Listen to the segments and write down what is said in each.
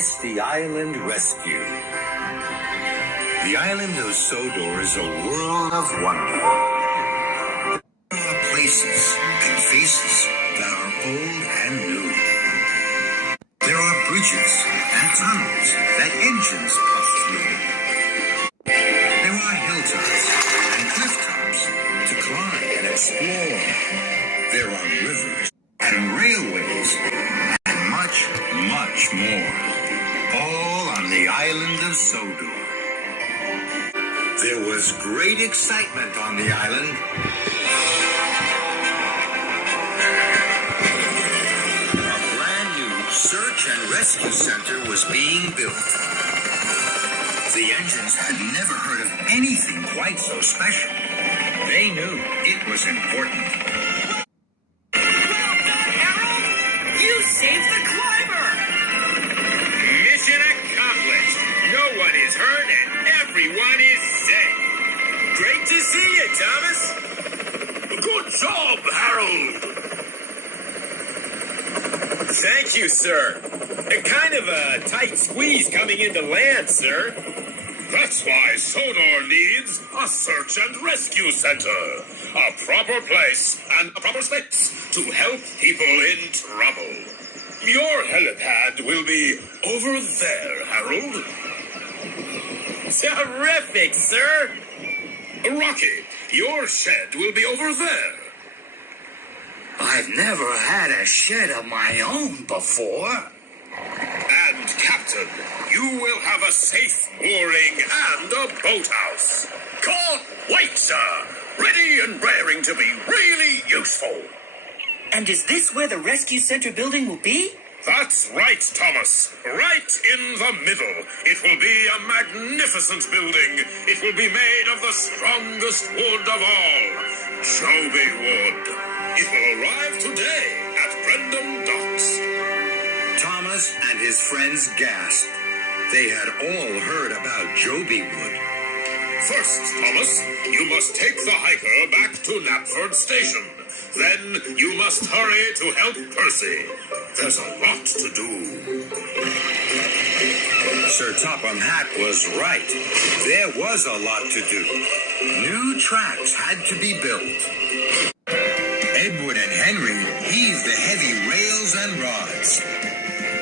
Misty Island Rescue. The island of Sodor is a world of wonder. There are places and faces that are old and new. There are bridges and tunnels that engines puff through. There are hilltops and cliff tops to climb and explore. There are rivers and railways and much, much more. All on the island of Sodor. There was great excitement on the island. A brand new search and rescue center was being built. The engines had never heard of anything quite so special. They knew it was important. Well done, Harold! You saved the climber! Mission accomplished. No one is hurt and everyone is safe. Great to see you, Thomas. Good job, Harold. Thank you, sir. Kind of a tight squeeze coming into land, sir. That's why Sodor needs a search and rescue center. A proper place and a proper space to help people in trouble. Your helipad will be over there, Harold. Terrific, sir. Rocky, your shed will be over there. I've never had a shed of my own before. And, Captain, you will have a safe mooring and a boathouse. Can't wait, sir. Ready and raring to be really useful. And is this where the rescue center building will be? That's right, Thomas. Right in the middle. It will be a magnificent building. It will be made of the strongest wood of all, Joby wood. It will arrive today at Brendam Docks. Thomas and his friends gasped. They had all heard about Joby wood. First, Thomas, you must take the hiker back to Knapford Station. Then you must hurry to help Percy. There's a lot to do. Sir Topham Hatt was right. There was a lot to do. New tracks had to be built. Edward and Henry heaved the heavy rails and rods.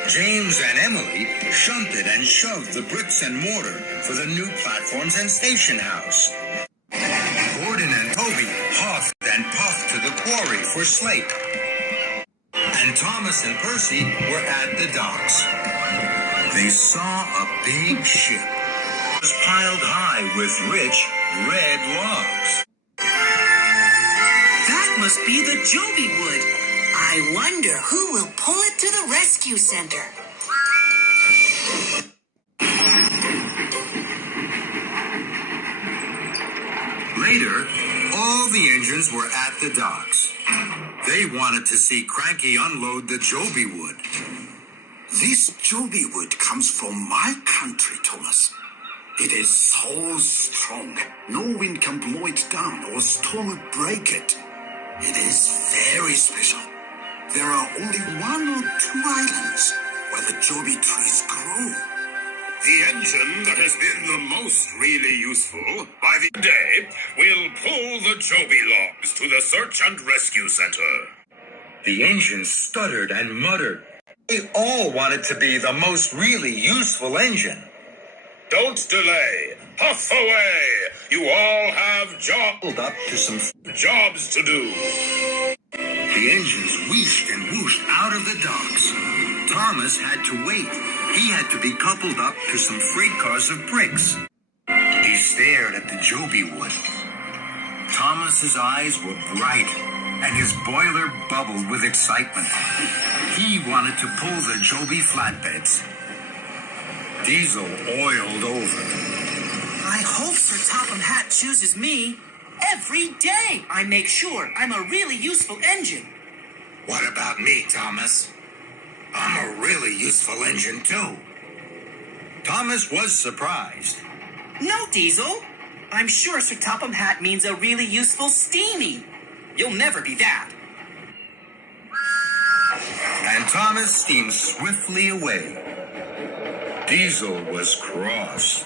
James and Emily shunted and shoved the bricks and mortar for the new platforms and station house. Gordon and Toby huffed and puffed to the quarry for slate. And Thomas and Percy were at the docks. They saw a big ship. It was piled high with rich red logs. That must be the Joby wood. I wonder who will pull it to the rescue center. Later, all the engines were at the docks. They wanted to see Cranky unload the Joby wood. This Joby wood comes from my country, Thomas. It is so strong, no wind can blow it down or storm will break it. It is very special. There are only 1 or 2 islands where the Joby trees grow. The engine that has been the most really useful by the day will pull the Joby logs to the search and rescue center. The engine stuttered and muttered. They all wanted to be the most really useful engine. Don't delay. Puff away. You all have Pulled up to some jobs to do. The engines wheeshed and whooshed out of the docks. Thomas had to wait. He had to be coupled up to some freight cars of bricks. He stared at the Joby wood. Thomas's eyes were bright, and his boiler bubbled with excitement. He wanted to pull the Joby flatbeds. Diesel oiled over. I hope Sir Topham Hatt chooses me. Every day I make sure I'm a really useful engine. What about me, Thomas? I'm a really useful engine, too. Thomas was surprised. No, Diesel. I'm sure Sir Topham Hatt means a really useful steamy. You'll never be that. And Thomas steamed swiftly away. Diesel was cross.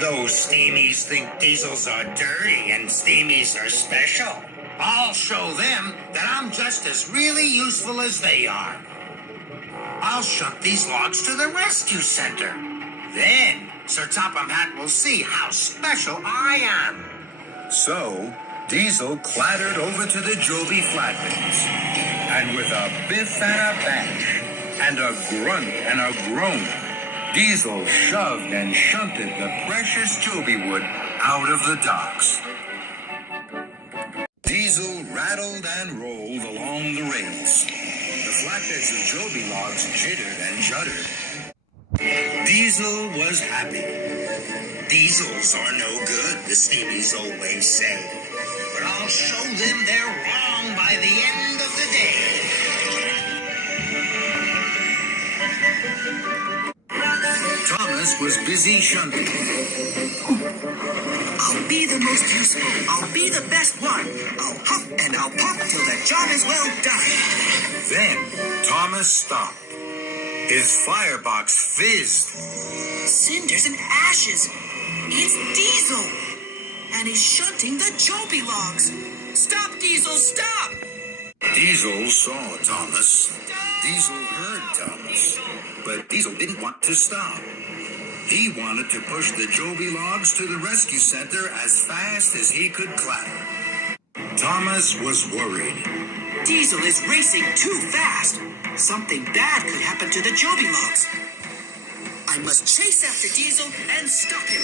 Those steamies think diesels are dirty and steamies are special. I'll show them that I'm just as really useful as they are. I'll shunt these logs to the rescue center. Then Sir Topham Hatt will see how special I am. So, Diesel clattered over to the Joby flatbeds. And with a biff and a bash, and a grunt and a groan, Diesel shoved and shunted the precious Joby wood out of the docks. Diesel rattled and rolled along the rails. The flatbeds of Joby logs jittered and juddered. Diesel was happy. Diesels are no good, the steamies always say. But I'll show them they're wrong by the end of the day. Thomas was busy shunting. I'll be the most useful. I'll be the best one. I'll huff and I'll puff till the job is well done. Then Thomas stopped. His firebox fizzed. Cinders and ashes. It's Diesel. And he's shunting the Joby logs. Stop, Diesel, stop! Diesel saw Thomas. Diesel heard Thomas. But Diesel didn't want to stop. He wanted to push the Joby logs to the rescue center as fast as he could clatter. Thomas was worried. Diesel is racing too fast. Something bad could happen to the Joby logs. I must chase after Diesel and stop him.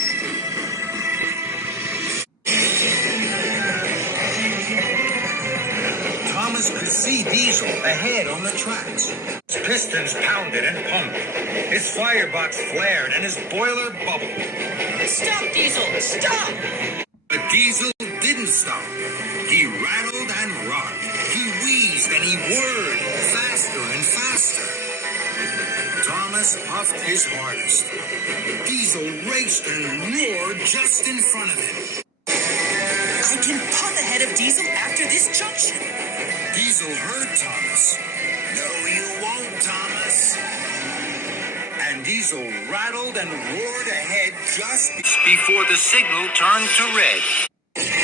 Thomas could see Diesel ahead on the tracks. His pistons pounded and pumped. His firebox flared and his boiler bubbled. Stop, Diesel! Stop! But Diesel didn't stop. He rattled and rocked. He wheezed and he whirred faster and faster. Thomas puffed his hardest. Diesel raced and roared just in front of him. I can puff ahead of Diesel after this junction. Diesel heard Thomas. No, you won't, Thomas. And Diesel rattled and roared ahead just before the signal turned to red.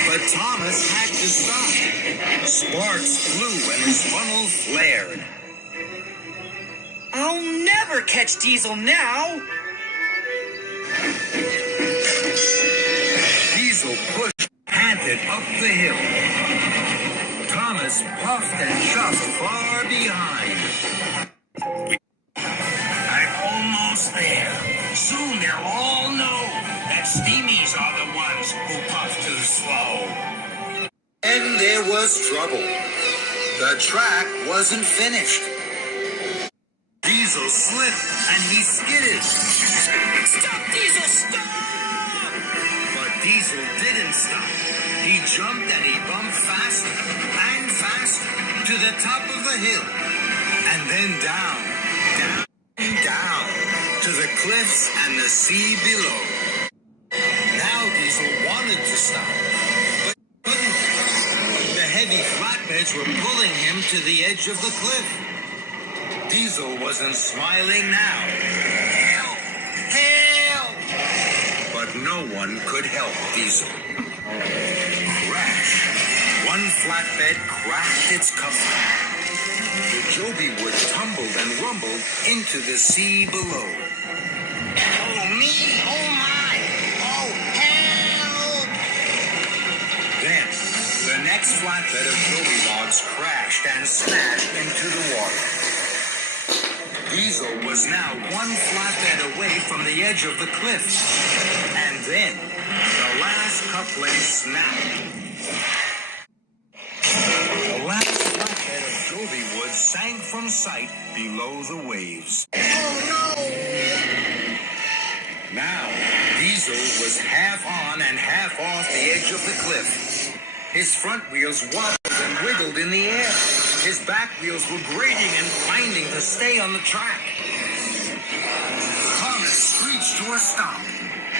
But Thomas had to stop. Sparks flew and his funnel flared. I'll never catch Diesel now. Diesel pushed, panted up the hill. Thomas puffed and shoved far behind. I'm almost there. Soon they'll all know that steamies are the ones who puff too slow. And there was trouble. The track wasn't finished. Diesel slipped and he skidded. Stop, Diesel, stop! But Diesel didn't stop. He jumped and he bumped faster and faster to the top of the hill. And then down, down, down to the cliffs and the sea below. Now Diesel wanted to stop, but couldn't. The heavy flatbeds were pulling him to the edge of the cliff. Diesel wasn't smiling now. Help! Help! But no one could help Diesel. Crash! One flatbed cracked its cover. The Joby wood tumbled and rumbled into the sea below. Oh, me! Oh, my! Oh, help! Then, the next flatbed of Joby logs crashed and smashed into the water. Diesel was now one flatbed away from the edge of the cliff. And then, the last coupling snapped. The last flatbed of Joby wood sank from sight below the waves. Oh, no! Now, Diesel was half on and half off the edge of the cliff. His front wheels wobbled and wiggled in the air. His back wheels were grating and binding to stay on the track. Thomas screeched to a stop.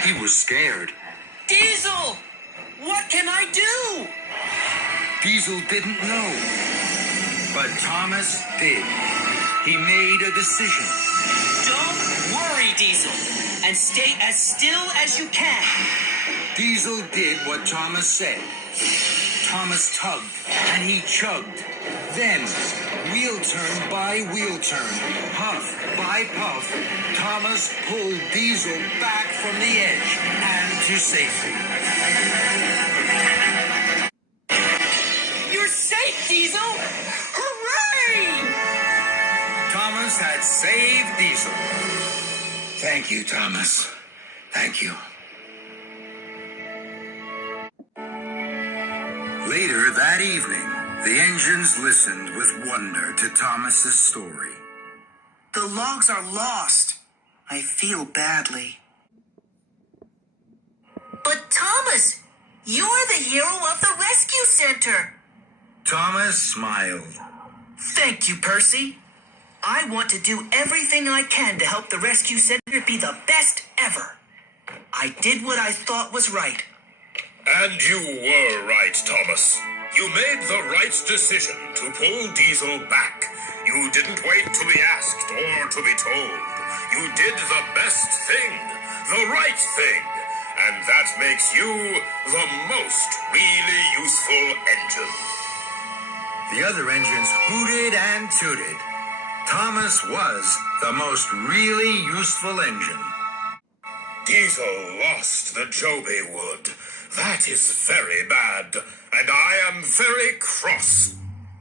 He was scared. Diesel! What can I do? Diesel didn't know. But Thomas did. He made a decision. Don't worry, Diesel, and stay as still as you can. Diesel did what Thomas said. Thomas tugged, and he chugged. Then, wheel turn by wheel turn, puff by puff, Thomas pulled Diesel back from the edge and to safety. You're safe, Diesel! Hooray! Thomas had saved Diesel. Thank you, Thomas. Thank you. Later that evening, the engines listened with wonder to Thomas's story. The logs are lost. I feel badly. But Thomas, you're the hero of the rescue center. Thomas smiled. Thank you, Percy. I want to do everything I can to help the rescue center be the best ever. I did what I thought was right. And you were right, Thomas. You made the right decision to pull Diesel back. You didn't wait to be asked or to be told. You did the best thing, the right thing. And that makes you the most really useful engine. The other engines hooted and tooted. Thomas was the most really useful engine. Diesel lost the Joby Wood. That is very bad, and I am very cross.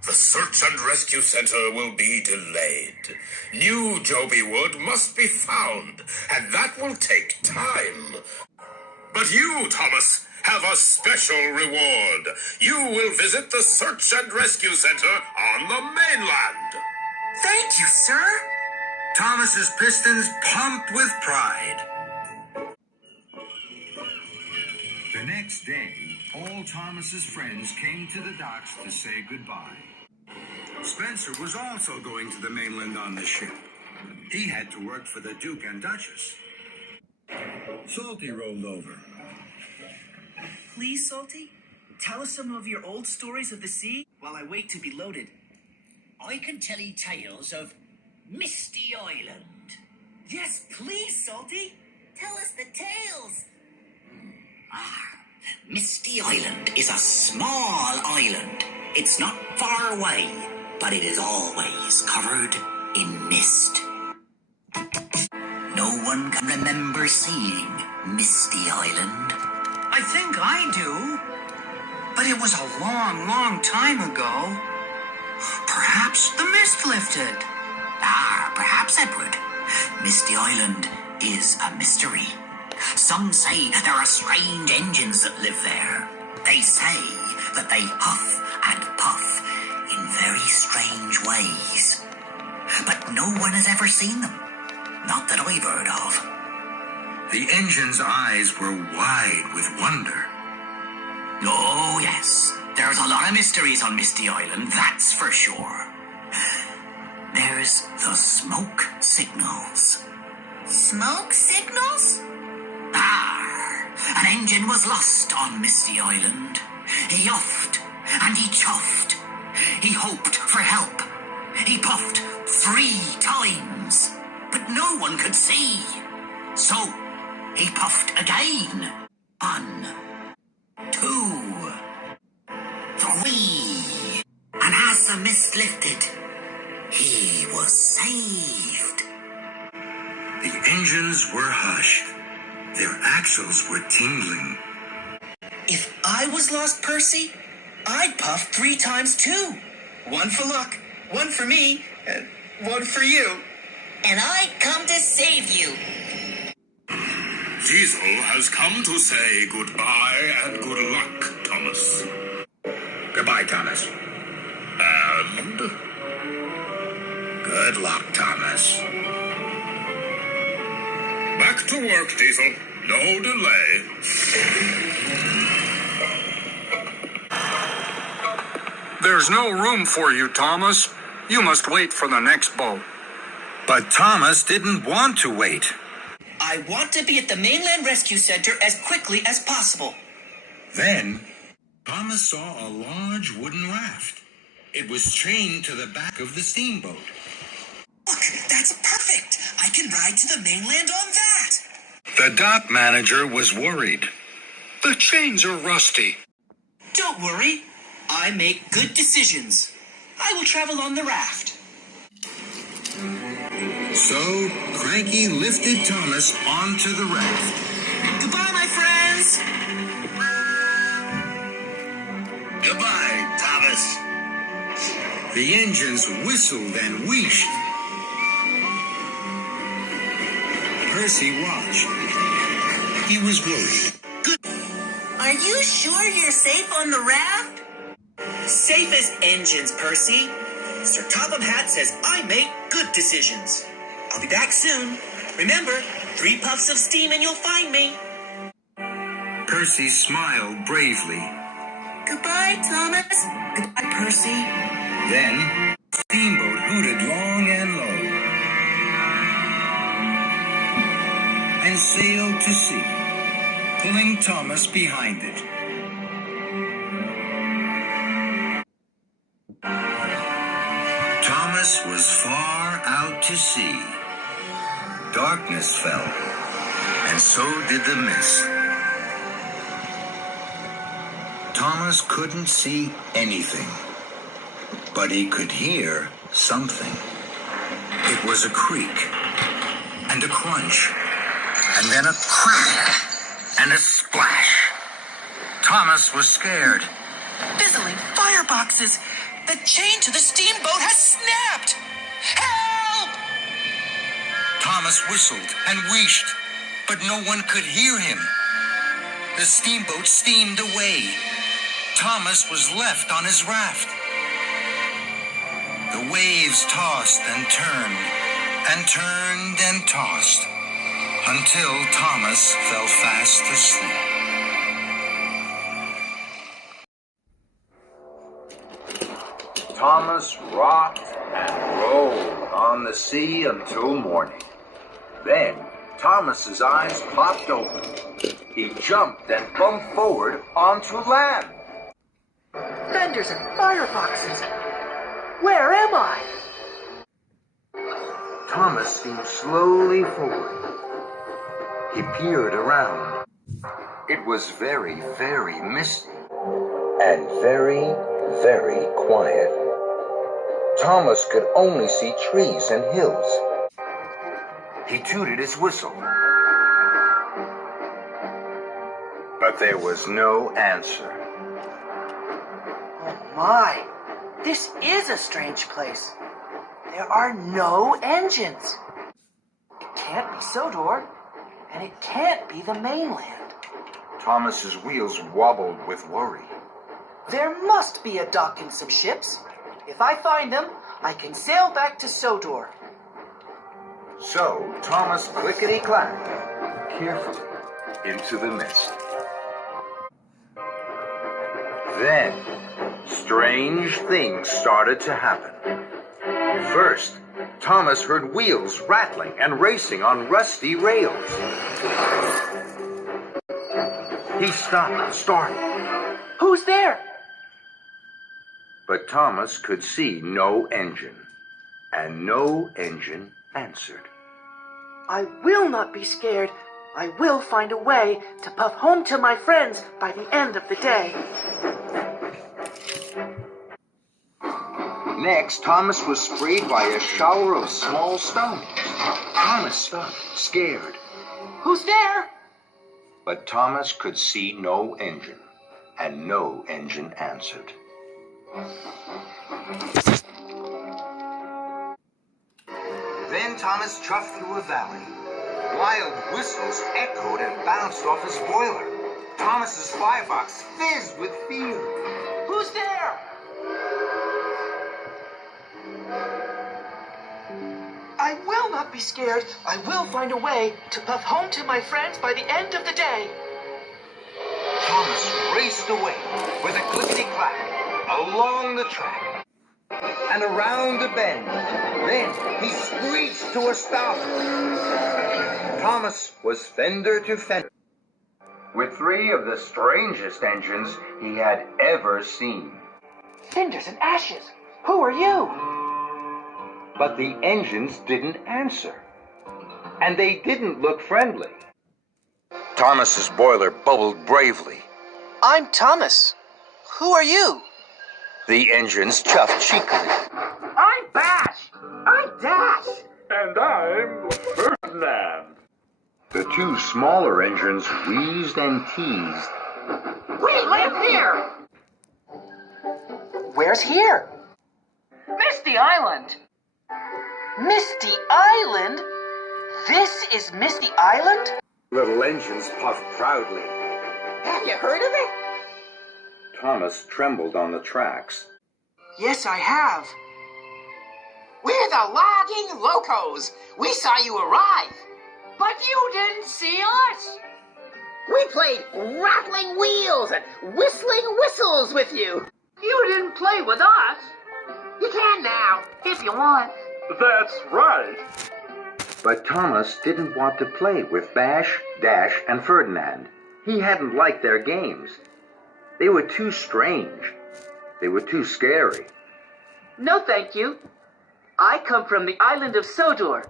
The search and rescue center will be delayed. New Joby Wood must be found, and that will take time. But you, Thomas, have a special reward. You will visit the search and rescue center on the mainland. Thank you, sir. Thomas's pistons pumped with pride. The next day, all Thomas's friends came to the docks to say goodbye. Spencer was also going to the mainland on the ship. He had to work for the Duke and Duchess. Salty rolled over. Please, Salty, tell us some of your old stories of the sea while I wait to be loaded. I can tell you tales of Misty Island. Yes, please, Salty. Tell us the tales. Misty Island is a small island. It's not far away, but it is always covered in mist. No one can remember seeing Misty Island. I think I do. But it was a long, long time ago. Perhaps the mist lifted. Perhaps, Edward. Misty Island is a mystery. Some say there are strange engines that live there. They say that they huff and puff in very strange ways. But no one has ever seen them. Not that I've heard of. The engine's eyes were wide with wonder. Oh, yes. There's a lot of mysteries on Misty Island, that's for sure. There's the smoke signals. Smoke signals? An engine was lost on Misty Island. He huffed and he chuffed. He hoped for help. He puffed 3 times, but no one could see. So he puffed again. 1, 2, 3. And as the mist lifted, he was saved. The engines were hushed. Their axles were tingling. If I was lost, Percy, I'd puff 3 times too. 1 for luck, 1 for me, and 1 for you. And I come to save you. Diesel has come to say goodbye and good luck, Thomas. Goodbye, Thomas. And Good luck, Thomas. back to work, Diesel. No delay. There's no room for you, Thomas. You must wait for the next boat. But Thomas didn't want to wait. I want to be at the mainland rescue center as quickly as possible. Then, Thomas saw a large wooden raft. It was chained to the back of the steamboat. Look, that's perfect. I can ride to the mainland on that. The dock manager was worried. The chains are rusty. Don't worry. I make good decisions. I will travel on the raft. So, Cranky lifted Thomas onto the raft. Goodbye, my friends. Goodbye, Thomas. The engines whistled and wheezed. Percy watched. He was worried. Are you sure you're safe on the raft? Safe as engines, Percy. Sir Topham Hatt says I make good decisions. I'll be back soon. Remember, 3 puffs of steam and you'll find me. Percy smiled bravely. Goodbye, Thomas. Goodbye, Percy. Then, the steamboat hooted long and low and sailed to sea, pulling Thomas behind it. Thomas was far out to sea. Darkness fell, and so did the mist. Thomas couldn't see anything, but he could hear something. It was a creak, and a crunch, and then a crack, and a splash. Thomas was scared. Fizzling fireboxes. The chain to the steamboat has snapped. Help! Thomas whistled and wheezed, but no one could hear him. The steamboat steamed away. Thomas was left on his raft. The waves tossed and turned and tossed, until Thomas fell fast asleep. Thomas rocked and rolled on the sea until morning. Then Thomas's eyes popped open. He jumped and bumped forward onto land. Fenders and fireboxes. Where am I? Thomas steamed slowly forward. He peered around. It was very, very misty and very, very quiet. Thomas could only see trees and hills. He tooted his whistle, but there was no answer. Oh my, this is a strange place. There are no engines. It can't be Sodor, and it can't be the mainland. Thomas's wheels wobbled with worry. There must be a dock and some ships. If I find them, I can sail back to Sodor. So Thomas clickety-clacked carefully into the mist. Then, strange things started to happen. First, Thomas heard wheels rattling and racing on rusty rails. He stopped, startled. Who's there? But Thomas could see no engine, and no engine answered. I will not be scared. I will find a way to puff home to my friends by the end of the day. Next, Thomas was sprayed by a shower of small stones. Thomas stopped, scared. Who's there? But Thomas could see no engine, and no engine answered. Then Thomas chuffed through a valley. Wild whistles echoed and bounced off his boiler. Thomas's firebox fizzed with fear. Who's there? I will not be scared. I will find a way to puff home to my friends by the end of the day. Thomas raced away with a clickety-clack along the track and around a bend. Then he screeched to a stop. Thomas was fender to fender with 3 of the strangest engines he had ever seen. Cinders and ashes. Who are you? But the engines didn't answer. and they didn't look friendly. Thomas's boiler bubbled bravely. I'm Thomas. Who are you? The engines chuffed cheekily. I'm Bash. I'm Dash. And I'm Ferdinand. The two smaller engines wheezed and teased. We live here. Where's here? Misty Island. Misty Island? This is Misty Island? Little engines puffed proudly. Have you heard of it? Thomas trembled on the tracks. Yes, I have. We're the Logging Locos. We saw you arrive. But you didn't see us. We played rattling wheels and whistling whistles with you. You didn't play with us. You can now, if you want. That's right. But Thomas didn't want to play with Bash, Dash, and Ferdinand. He hadn't liked their games. They were too strange. They were too scary. No, thank you. I come from the island of Sodor.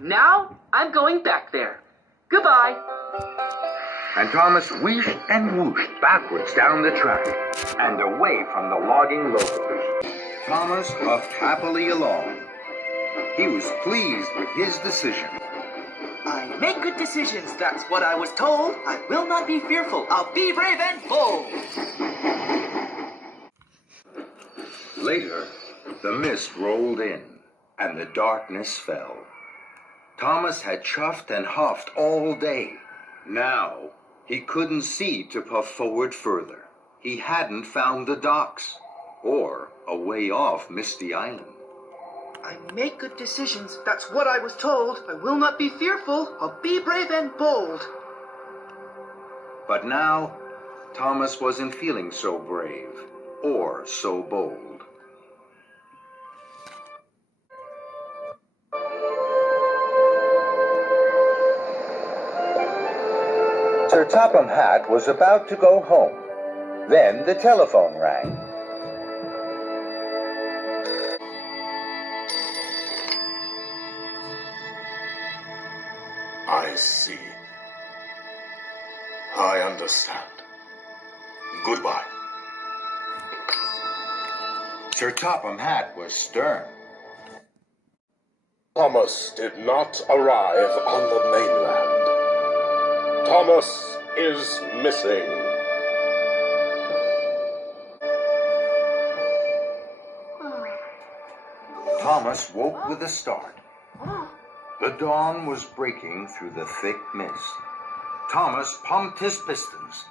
Now I'm going back there. Goodbye. And Thomas wheeshed and whooshed backwards down the track and away from the logging locos. Thomas puffed happily along. He was pleased with his decision. I make good decisions, that's what I was told. I will not be fearful. I'll be brave and bold. Later, the mist rolled in, and the darkness fell. Thomas had chuffed and huffed all day. Now, he couldn't see to puff forward further. He hadn't found the docks, or a way off Misty Island. I make good decisions, that's what I was told. I will not be fearful. I'll be brave and bold. But now, Thomas wasn't feeling so brave, or so bold. Sir Topham Hatt was about to go home. Then the telephone rang. I see. I understand. Goodbye. Sir Topham Hatt was stern. Thomas did not arrive on the mainland. Thomas is missing. Thomas woke with a start. The dawn was breaking through the thick mist. Thomas pumped his pistons.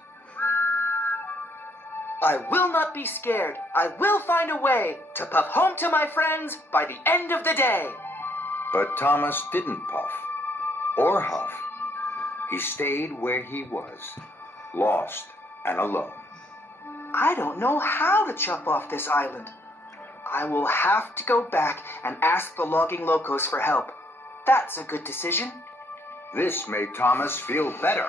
I will not be scared. I will find a way to puff home to my friends by the end of the day. But Thomas didn't puff or huff. He stayed where he was, lost and alone. I don't know how to chop off this island. I will have to go back and ask the logging locos for help. That's a good decision. This made Thomas feel better.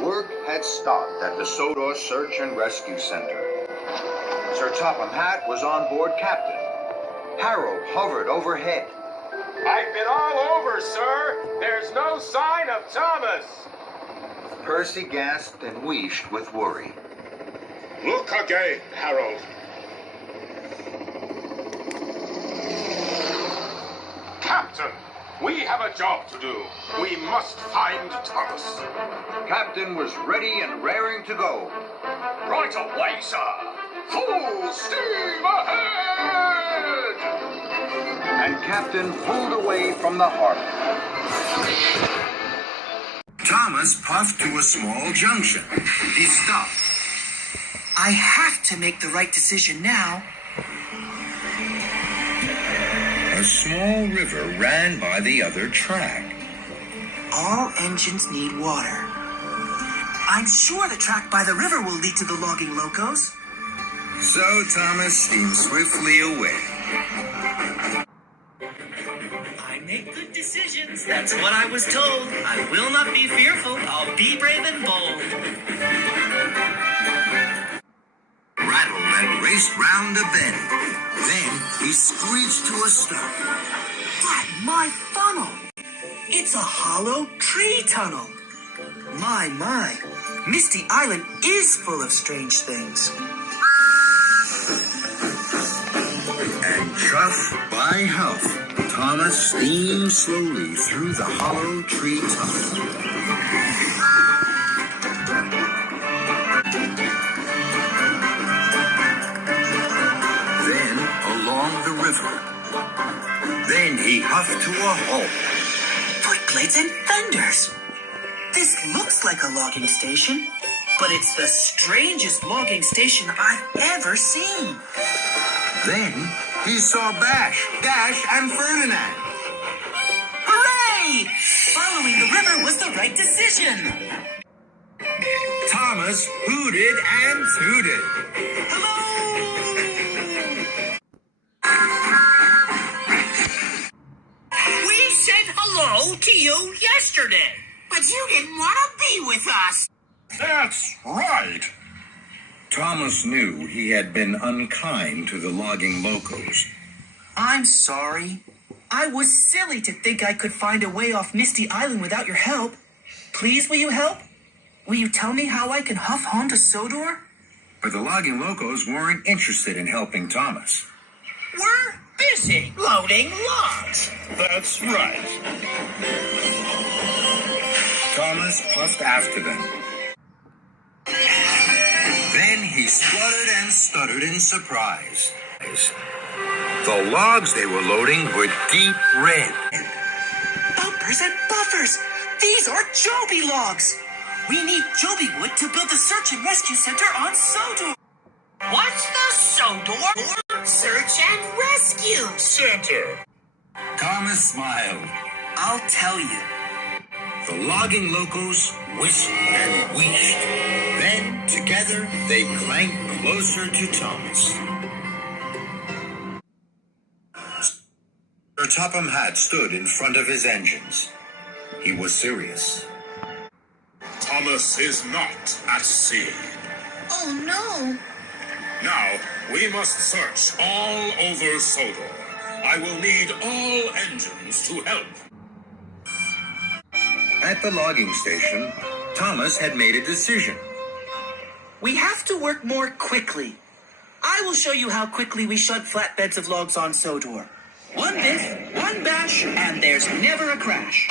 Work had stopped at the Sodor Search and Rescue Center. Sir Topham Hatt was on board captain. Harold hovered overhead. I've been all over, sir. There's no sign of Thomas. Percy gasped and wheezed with worry. Look again, Harold. Captain, we have a job to do. We must find Thomas. Captain was ready and raring to go. Right away, sir. Full steam ahead! And Captain pulled away from the harbor. Thomas puffed to a small junction. He stopped. I have to make the right decision now. A small river ran by the other track. All engines need water. I'm sure the track by the river will lead to the logging locos. So Thomas steamed swiftly away. I make good decisions. That's what I was told. I will not be fearful. I'll be brave and bold. Rattled and raced round a bend. Then he screeched to a stop. But my funnel! It's a hollow tree tunnel. My. Misty Island is full of strange things. And chuff by huff, Thomas steamed slowly through the hollow tree tunnel. Then along the river. Then he huffed to a halt. Footblades and fenders. This looks like a logging station, but it's the strangest logging station I've ever seen. Then he saw Bash, Dash, and Ferdinand. Hooray! Following the river was the right decision. Thomas hooted and tooted. Hello! We said hello to you yesterday, but you didn't want to be with us. That's right. Thomas knew he had been unkind to the logging locos. I'm sorry. I was silly to think I could find a way off Misty Island without your help. Please, will you help? Will you tell me how I can huff home to Sodor? But the logging locos weren't interested in helping Thomas. We're busy loading logs. That's right. Thomas puffed after them. Then he spluttered and stuttered in surprise. The logs they were loading were deep red. Bumpers and buffers! These are Joby logs! We need Joby wood to build the search and rescue center on Sodor. What's the Sodor Search and Rescue Center. Thomas smiled. I'll tell you. The logging locos whistled and wheeshed. Then, together, they clanked closer to Thomas. Sir Topham Hatt stood in front of his engines. He was serious. Thomas is not at sea. Oh no. Now, we must search all over Sodor. I will need all engines to help. At the logging station, Thomas had made a decision. We have to work more quickly. I will show you how quickly we shunt flatbeds of logs on Sodor. One biff, one bash, and there's never a crash.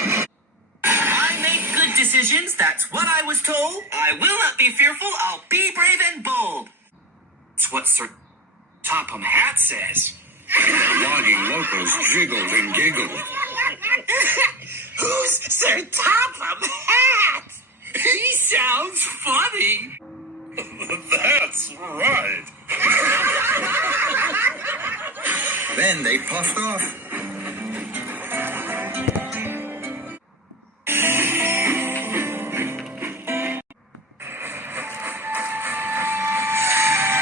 I make good decisions, that's what I was told. I will not be fearful, I'll be brave and bold. It's what Sir Topham Hatt says. The logging locos jiggled and giggled. Who's Sir Topham Hatt? He sounds funny. That's right. Then they puffed off.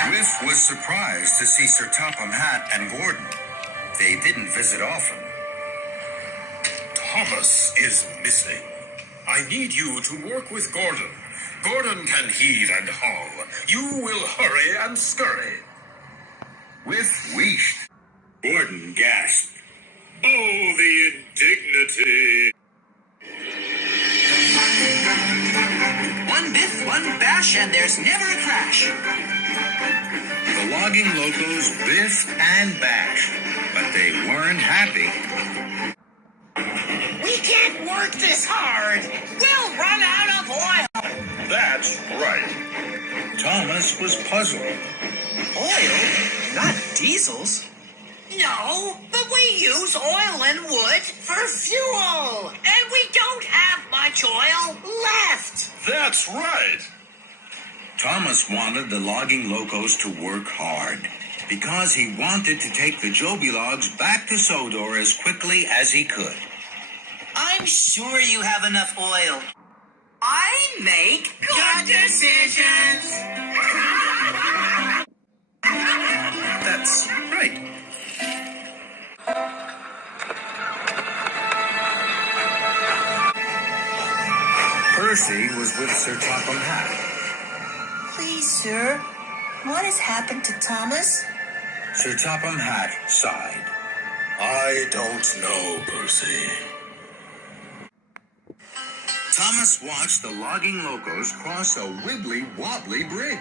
Whiff was surprised to see Sir Topham Hatt and Gordon. They didn't visit often. Thomas is missing. I need you to work with Gordon. Gordon can heave and haul. You will hurry and scurry. Whiff wheeshed. Gordon gasped. Oh, the indignity. One biff, one bash, and there's never a crash. The logging locos biffed and bashed, but they weren't happy. We can't work this hard. We'll run out of oil. That's right. Thomas was puzzled. Oil? Not diesels. No, but we use oil and wood for fuel. And we don't have much oil left. That's right. Thomas wanted the logging locos to work hard because he wanted to take the Joby logs back to Sodor as quickly as he could. I'm sure you have enough oil. I make Good decisions. That's right. Percy was with Sir Topham Hatt. Please, sir. What has happened to Thomas? Sir Topham Hatt sighed. I don't know, Percy. Thomas watched the logging locos cross a wibbly-wobbly bridge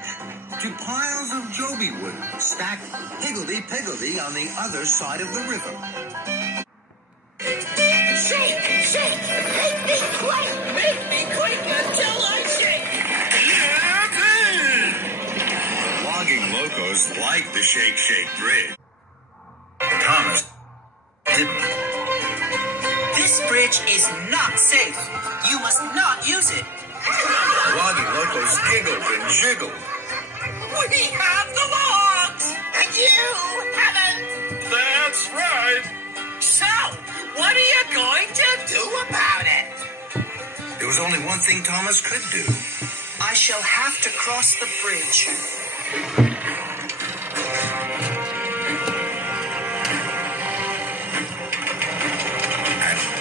to piles of joby wood stacked higgledy-piggledy on the other side of the river. Shake, shake, make me quake until I shake. The logging locos liked the shake bridge. Thomas didn't. This bridge is not safe. You must not use it. The logging locos giggled and jiggled. We have the logs, and you haven't. That's right. So, what are you going to do about it? There was only one thing Thomas could do. I shall have to cross the bridge.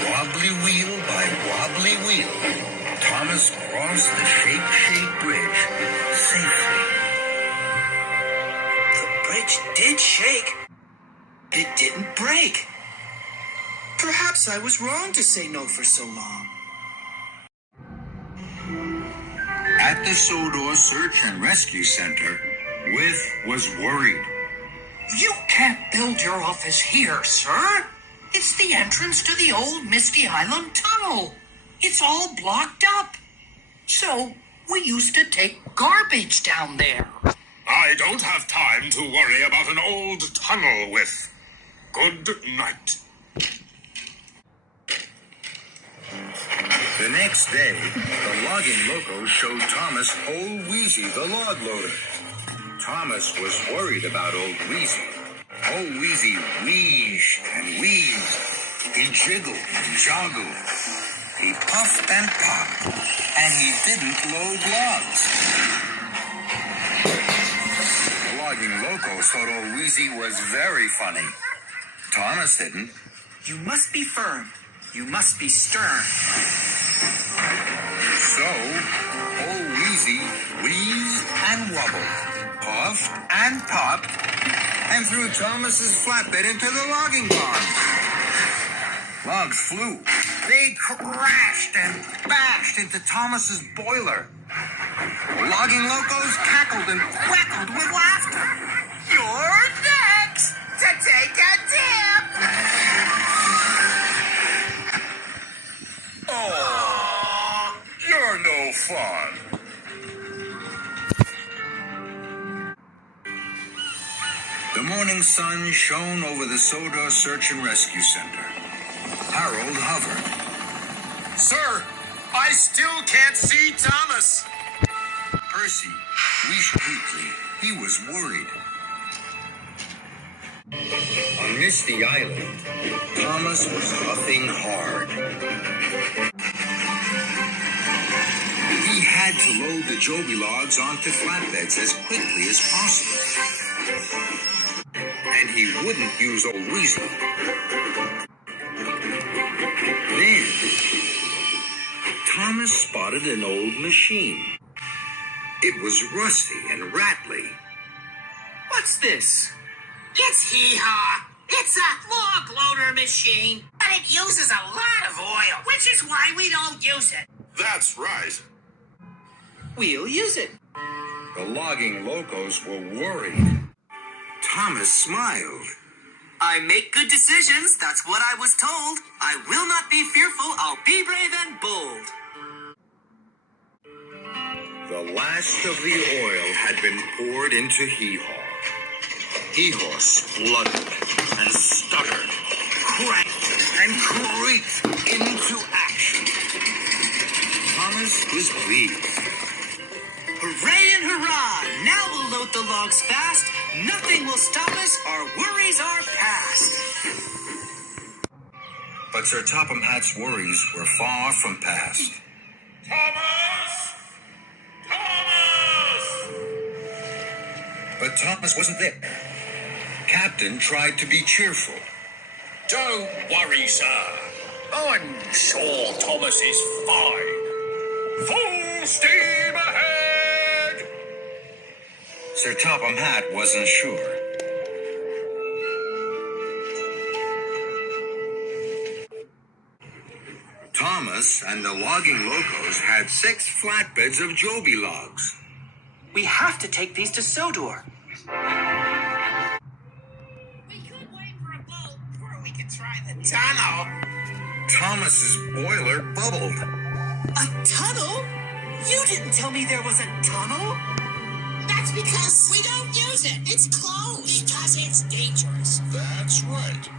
Wobbly wheel by wobbly wheel, Thomas crossed the shake bridge safely. The bridge did shake. It didn't break. Perhaps I was wrong to say no for so long. At the Sodor Search and Rescue Center, With was worried. You can't build your office here, sir. It's the entrance to the old Misty Island tunnel. It's all blocked up. So, we used to take garbage down there. I don't have time to worry about an old tunnel, With. Good night. The next day, the logging locos showed Thomas Old Wheezy the log loader. Thomas was worried about Old Wheezy. Old Wheezy wheezed and wheezed. He jiggled and joggled. He puffed and popped. And he didn't load logs. The logging locos thought Old Wheezy was very funny. Thomas didn't. You must be firm. You must be stern. So, Old Wheezy wheezed and wobbled, puffed and popped, and threw Thomas's flatbed into the logging barn. Logs flew. They crashed and bashed into Thomas's boiler. The logging locos cackled and quackled with laughter. You're next to take a dip. Oh, you're no fun. The morning sun shone over the Sodor Search and Rescue Center. Harold hovered. Sir, I still can't see Thomas. Percy wished weakly. He was worried. On Misty Island, Thomas was huffing hard. He had to load the joby logs onto flatbeds as quickly as possible. And he wouldn't use Old Wheezy. Then, Thomas spotted an old machine. It was rusty and rattly. What's this? It's hee-haw. It's a log loader machine, but it uses a lot of oil, which is why we don't use it. That's right. We'll use it. The logging locos were worried. Thomas smiled. I make good decisions. That's what I was told. I will not be fearful. I'll be brave and bold. The last of the oil had been poured into Hee-Haw. Hee-Haw spluttered and stuttered, cranked and creaked into action. Thomas was pleased. Hooray and hurrah! Now we'll load the logs fast. Nothing will stop us. Our worries are past. But Sir Topham Hatt's worries were far from past. Thomas! Thomas! But Thomas wasn't there. Captain tried to be cheerful. Don't worry, sir. I'm sure Thomas is fine. Full steam ahead! Sir Topham Hatt wasn't sure. Thomas and the logging locos had 6 flatbeds of Joby logs. We have to take these to Sodor. We could wait for a boat, or we could try the tunnel. Thomas's boiler bubbled. A tunnel? You didn't tell me there was a tunnel. That's because we don't use it. It's closed. Because it's dangerous. That's right.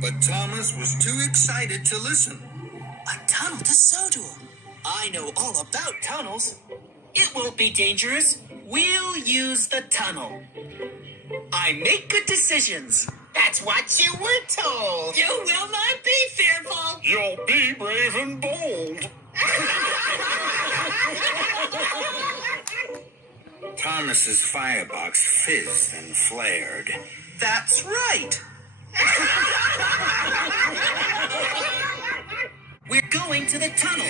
But Thomas was too excited to listen. A tunnel to Sodor. I know all about tunnels. It won't be dangerous. We'll use the tunnel. I make good decisions. That's what you were told. You will not be fearful. You'll be brave and bold. Thomas's firebox fizzed and flared. That's right. We're going to the tunnel.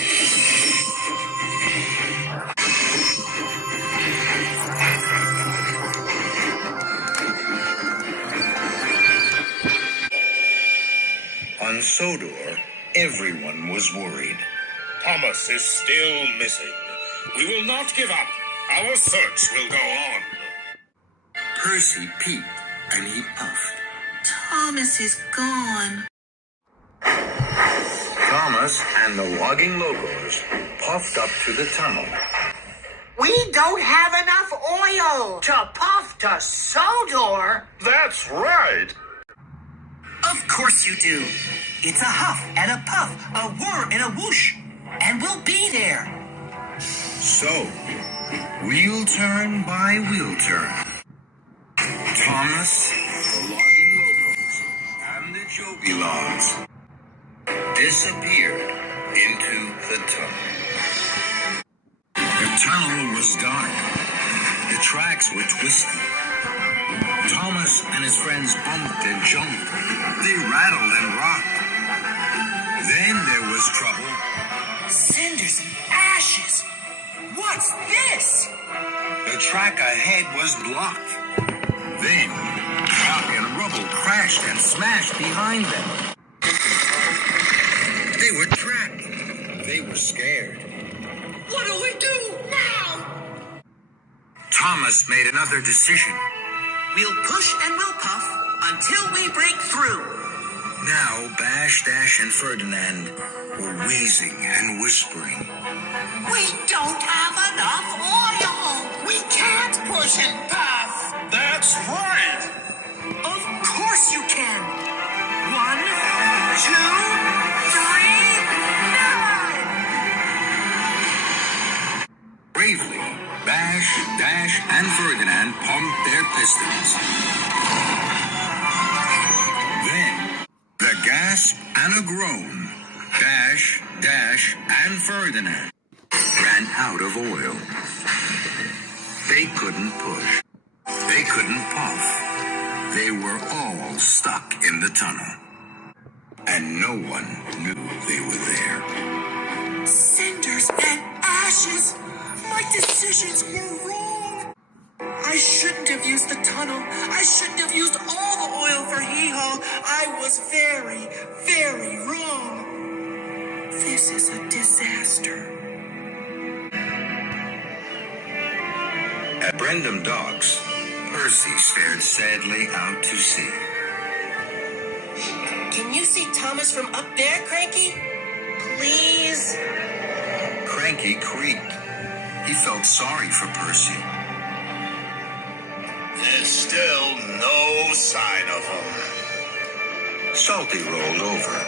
On Sodor, everyone was worried. Thomas is still missing. We will not give up. Our search will go on. Percy peeped and he puffed. Thomas is gone. Thomas and the logging locos puffed up to the tunnel. We don't have enough oil to puff to Sodor. That's right. Of course you do. It's a huff and a puff, a whir and a whoosh, and we'll be there. So, wheel turn by wheel turn, Thomas, the logging locos, and the Joby logs disappeared into the tunnel. The tunnel was dark. The tracks were twisted. Thomas and his friends bumped and jumped. They rattled and rocked. Then there was trouble. Cinders and ashes. What's this? The track ahead was blocked. Then, rock and rubble crashed and smashed behind them. They were trapped. They were scared. What do we do now? Thomas made another decision. We'll push and we'll puff until we break through. Now, Bash, Dash, and Ferdinand were wheezing and whispering. We don't have enough oil. We can't push and puff. That's right. Of course you can. 1, 2, 3, now! Bravely, Bash, Dash, and Ferdinand pumped their pistons. Then, the gasp and a groan, Dash, Dash, and Ferdinand ran out of oil. They couldn't push. They couldn't puff. They were all stuck in the tunnel. And no one knew they were there. Cinders and ashes. My decisions were wrong. I shouldn't have used the tunnel. I shouldn't have used all the oil for hee-haw. I was very, very wrong. This is a disaster. At Brendam Docks, Percy stared sadly out to sea. Can you see Thomas from up there, Cranky? Please? Cranky creaked. He felt sorry for Percy. There's still no sign of him. Salty rolled over.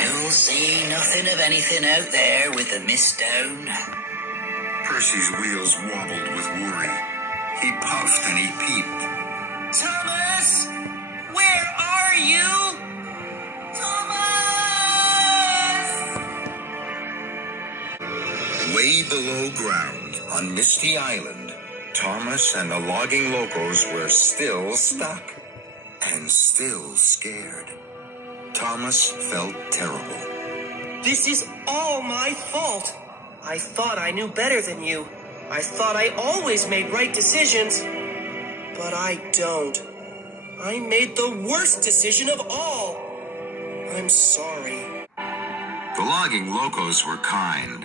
You'll see nothing of anything out there with the mist down. Percy's wheels wobbled with worry. He puffed and he peeped. Thomas! Where are you? Way below ground, on Misty Island, Thomas and the logging locos were still stuck and still scared. Thomas felt terrible. This is all my fault. I thought I knew better than you. I thought I always made right decisions, but I don't. I made the worst decision of all. I'm sorry. The logging locos were kind.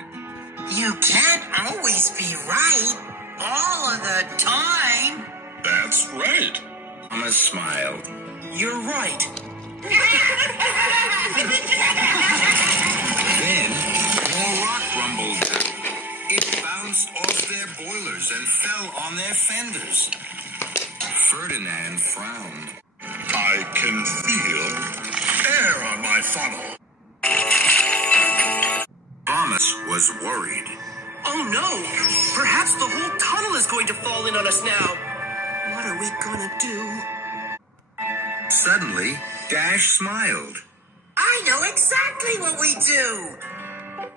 You can't always be right all of the time. That's right. Thomas smiled. You're right. Then, more rock rumbled down. It bounced off their boilers and fell on their fenders. Ferdinand frowned. I can feel air on my funnel. Thomas was worried. Oh no! Perhaps the whole tunnel is going to fall in on us now. What are we gonna do? Suddenly, Dash smiled. I know exactly what we do.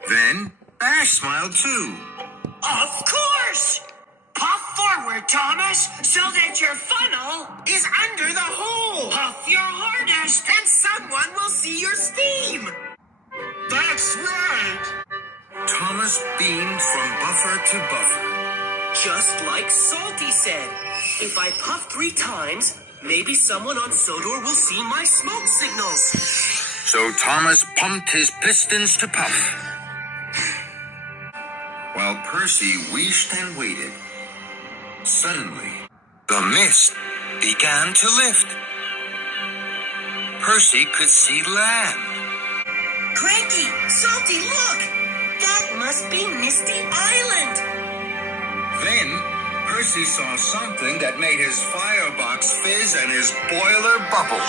Then, Dash smiled too. Of course! Puff forward, Thomas, so that your funnel is under the hole. Puff your hardest, and someone will see your steam. That's right. Thomas beamed from buffer to buffer. Just like Salty said. If I puff 3 times, maybe someone on Sodor will see my smoke signals. So Thomas pumped his pistons to puff, while Percy wheezed and waited. Suddenly, the mist began to lift. Percy could see land. Cranky! Salty, look! That must be Misty Island! Then, Percy saw something that made his firebox fizz and his boiler bubble.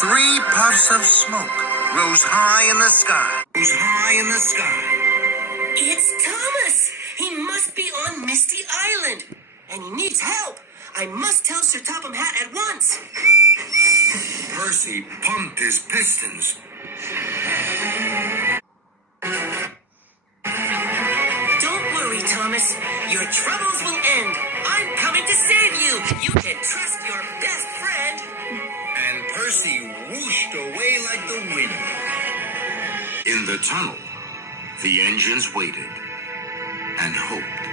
3 puffs of smoke rose high in the sky. It's Thomas! He must be on Misty Island! And he needs help! I must tell Sir Topham Hatt at once! Percy pumped his pistons. Don't worry, Thomas. Your troubles will end. I'm coming to save you. You can trust your best friend. And Percy whooshed away like the wind. In the tunnel, the engines waited and hoped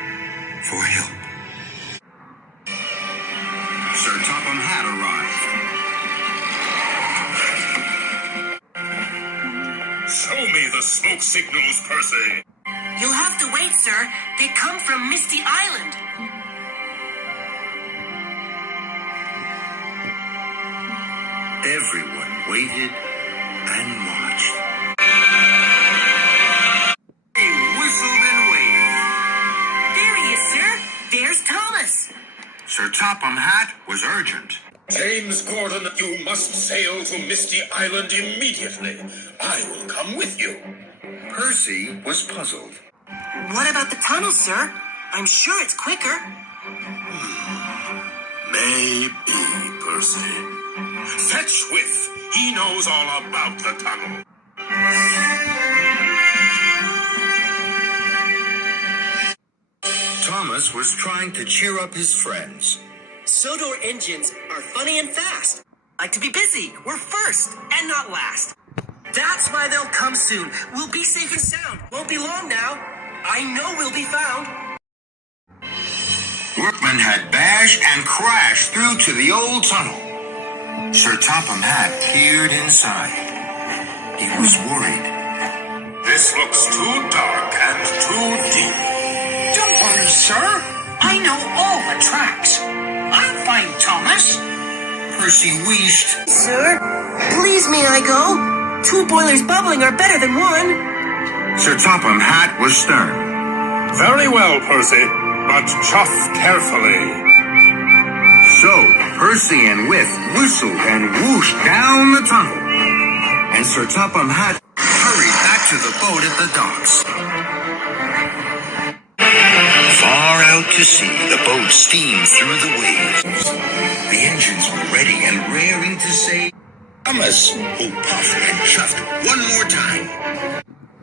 for help. Sir Topham Hatt arrived. Show me the smoke signals, Percy. You'll have to wait, sir. They come from Misty Island. Everyone waited and watched. They whistled and waved. There he is, sir. There's Thomas. Sir Topham Hatt was urgent. James Gordon, you must sail to Misty Island immediately. I will come with you. Percy was puzzled. What about the tunnel, sir? I'm sure it's quicker. Maybe, Percy. Fetch With. He knows all about the tunnel. Thomas was trying to cheer up his friends. Sodor engines are funny and fast. Like to be busy. We're first and not last. That's why they'll come soon. We'll be safe and sound. Won't be long now. I know we'll be found. Workmen had bashed and crashed through to the old tunnel. Sir Topham Hatt peered inside. He was worried. This looks too dark and too deep. Don't worry, sir. I know all the tracks. I'm fine, Thomas. Percy wheezed. Sir, please may I go? 2 boilers bubbling are better than 1. Sir Topham Hatt was stern. Very well, Percy, but chuff carefully. So, Percy and With whistled and whooshed down the tunnel. And Sir Topham Hatt hurried back to the boat at the docks. Far out to sea, the boat steamed through the waves. The engines were ready and raring to say, Thomas, who puffed and chuffed one more time.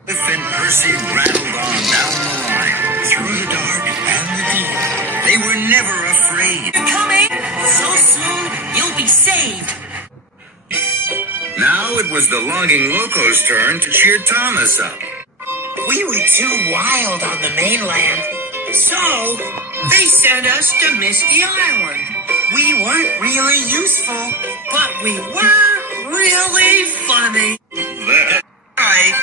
With and Percy rattled on down the line, through the dark and the deep. They were never afraid. Coming! So soon, you'll be saved. Now it was the logging loco's turn to cheer Thomas up. We were too wild on the mainland. So, they sent us to Misty Island. We weren't really useful, but we were really funny. That's right.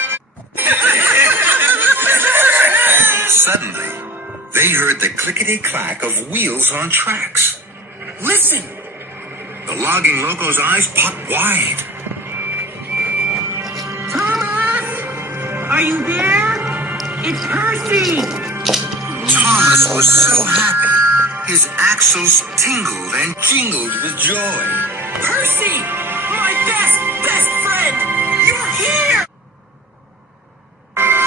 Suddenly, they heard the clickety-clack of wheels on tracks. Listen. The logging loco's eyes popped wide. Thomas! Are you there? It's Percy! Thomas was so happy. His axles tingled and jingled with joy. Percy! My best friend! You're here!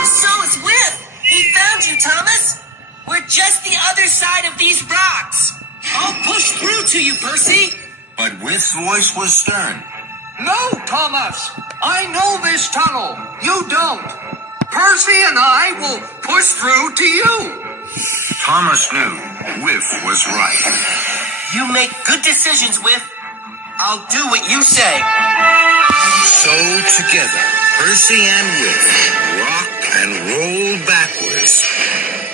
So is Whip. He found you, Thomas. We're just the other side of these rocks. I'll push through to you, Percy! But Whiff's voice was stern. No, Thomas! I know this tunnel. You don't. Percy and I will push through to you. Thomas knew Whiff was right. You make good decisions, Whip. I'll do what you say. So together, Percy and Whiff rocked and rolled backwards.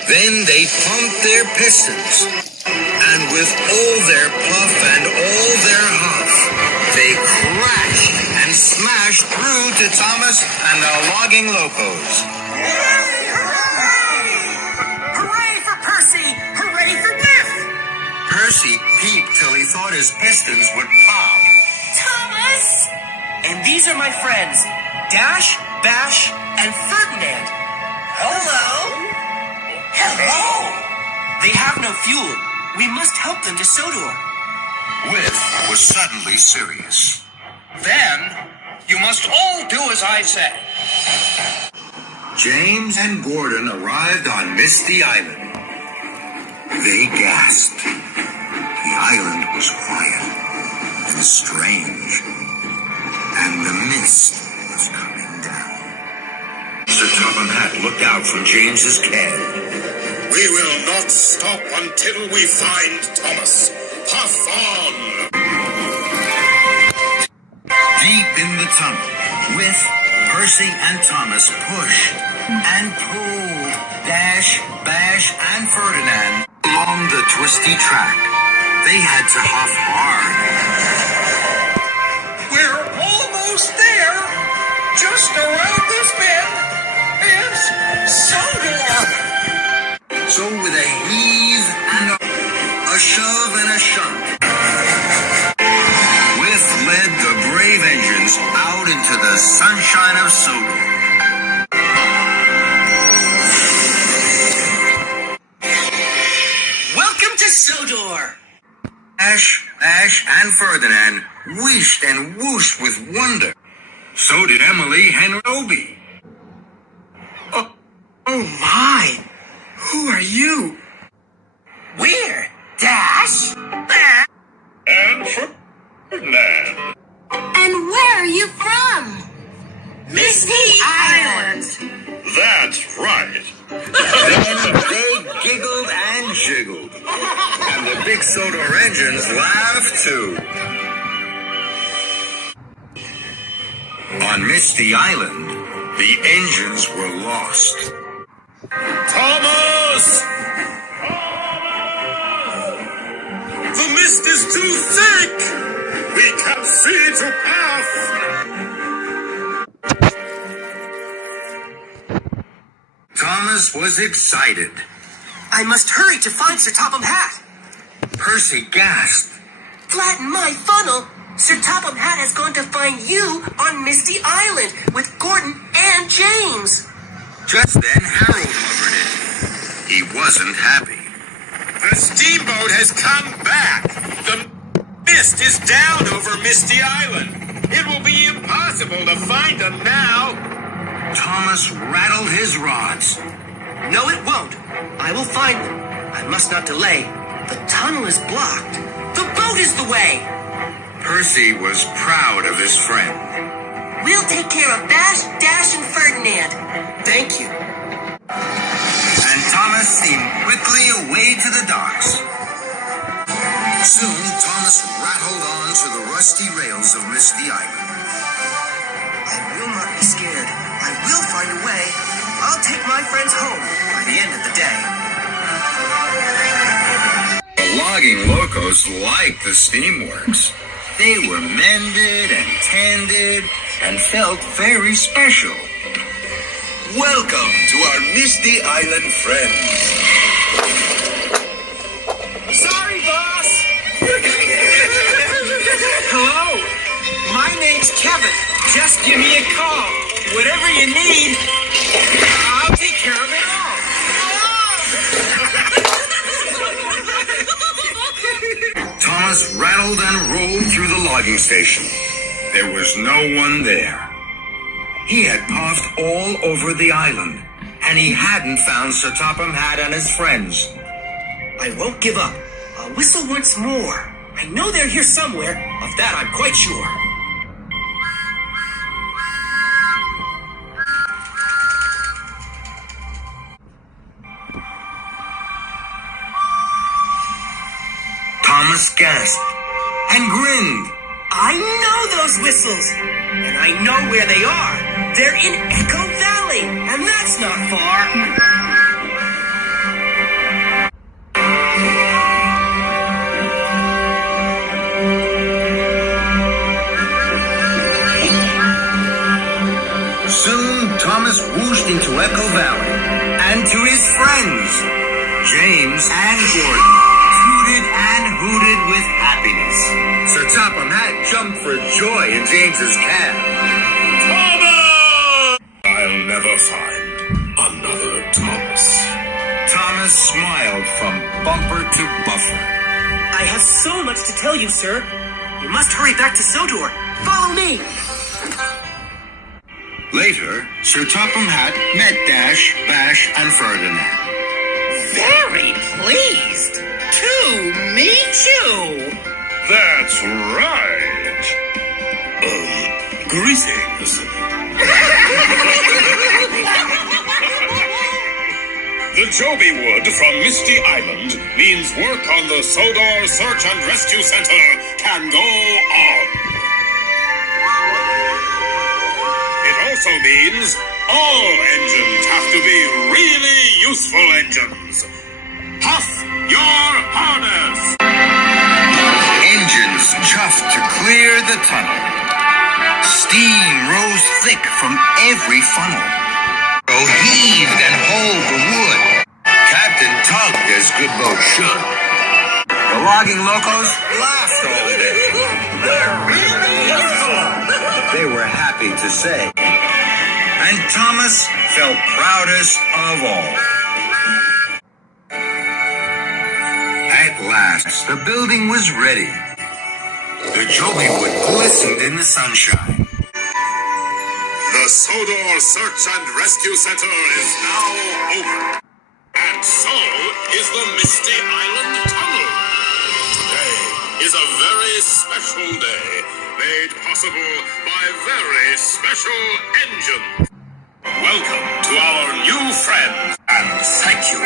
Then they pumped their pistons. And with all their puff and all their huff, they crashed and smashed through to Thomas and the logging locos. Hooray for Percy! Hooray for Whiff! Percy peeped till he thought his pistons would pop. Thomas! And these are my friends, Dash, Bash, and Ferdinand. Hello? Hello? They have no fuel. We must help them to Sodor. Whiff was suddenly serious. Then, you must all do as I say. James and Gordon arrived on Misty Island. They gasped. The island was quiet and strange, and the mist was coming down. Sir Topham Hatt looked out from James's cab. We will not stop until we find Thomas. Puff on! Deep in the tunnel, Whiff, Percy, and Thomas pushed and pulled Dash, Bash, and Ferdinand along the twisty track. They had to huff hard. We're almost there. Just around this bend is Sodor. So with a heave and a shove and a shunt, Whiff led the brave engines out into the sunshine of Sodor. Welcome to Sodor. Ash, Ash, and Ferdinand wished and whooshed with wonder. So did Emily and Roby. Oh my! Who are you? We're Dash. And Ferdinand. And where are you from? Misty Island. That's right. Then they giggled and jiggled. And the big Sodor engines laughed too. On Misty Island, the engines were lost. Thomas! The mist is too thick! We can't see to pass! Thomas was excited. I must hurry to find Sir Topham Hatt. Percy gasped. Flatten my funnel. Sir Topham Hatt has gone to find you on Misty Island with Gordon and James. Just then, Harold hovered in. He wasn't happy. The steamboat has come back! The mist is down over Misty Island! It will be impossible to find them now! Thomas rattled his rods. No, it won't. I will find them. I must not delay. The tunnel is blocked. The boat is the way. Percy was proud of his friend. We'll take care of Bash, Dash, and Ferdinand. Thank you. And Thomas steamed quickly away to the docks. Soon, Thomas rattled on to the rusty rails of Misty Island. I will not be scared. I will find a way. I'll take my friends home by the end of the day. The logging locos liked the steamworks. They were mended and tended and felt very special. Welcome to our Misty Island friends. Sorry, boss. Hello. My name's Kevin. Just give me a call. Whatever you need, I'll take care of it all. Thomas rattled and rolled through the logging station. There was no one there. He had puffed all over the island, and he hadn't found Sir Topham Hatt and his friends. I won't give up. I'll whistle once more. I know they're here somewhere. Of that, I'm quite sure. Thomas gasped and grinned. I know those whistles, and I know where they are. They're in Echo Valley, and that's not far. Soon, Thomas whooshed into Echo Valley, and to his friends, James and Gordon, tooted and hooted with happiness. Sir Topham Hatt jumped for joy in James's cab. Thomas! I'll never find another Thomas. Thomas smiled from bumper to buffer. I have so much to tell you, sir. You must hurry back to Sodor. Follow me. Later, Sir Topham Hatt met Dash, Bash, and Ferdinand. Very pleased to meet you. That's right. Greetings. The Joby Wood from Misty Island means work on the Sodor Search and Rescue Center can go on. It also means all engines have to be really useful engines. Huff your harness! Engines chuffed to clear the tunnel. Steam rose thick from every funnel. Heaved and hauled the wood. Captain tugged as good boats should. The logging locos laughed all day. They're really useful, they were happy to say. And Thomas felt proudest of all. At last, the building was ready. The Joby Wood glistened in the sunshine. The Sodor Search and Rescue Center is now open. And so is the Misty Island Tunnel. Today is a very special day, made possible by very special engines. Welcome to our new friends, and thank you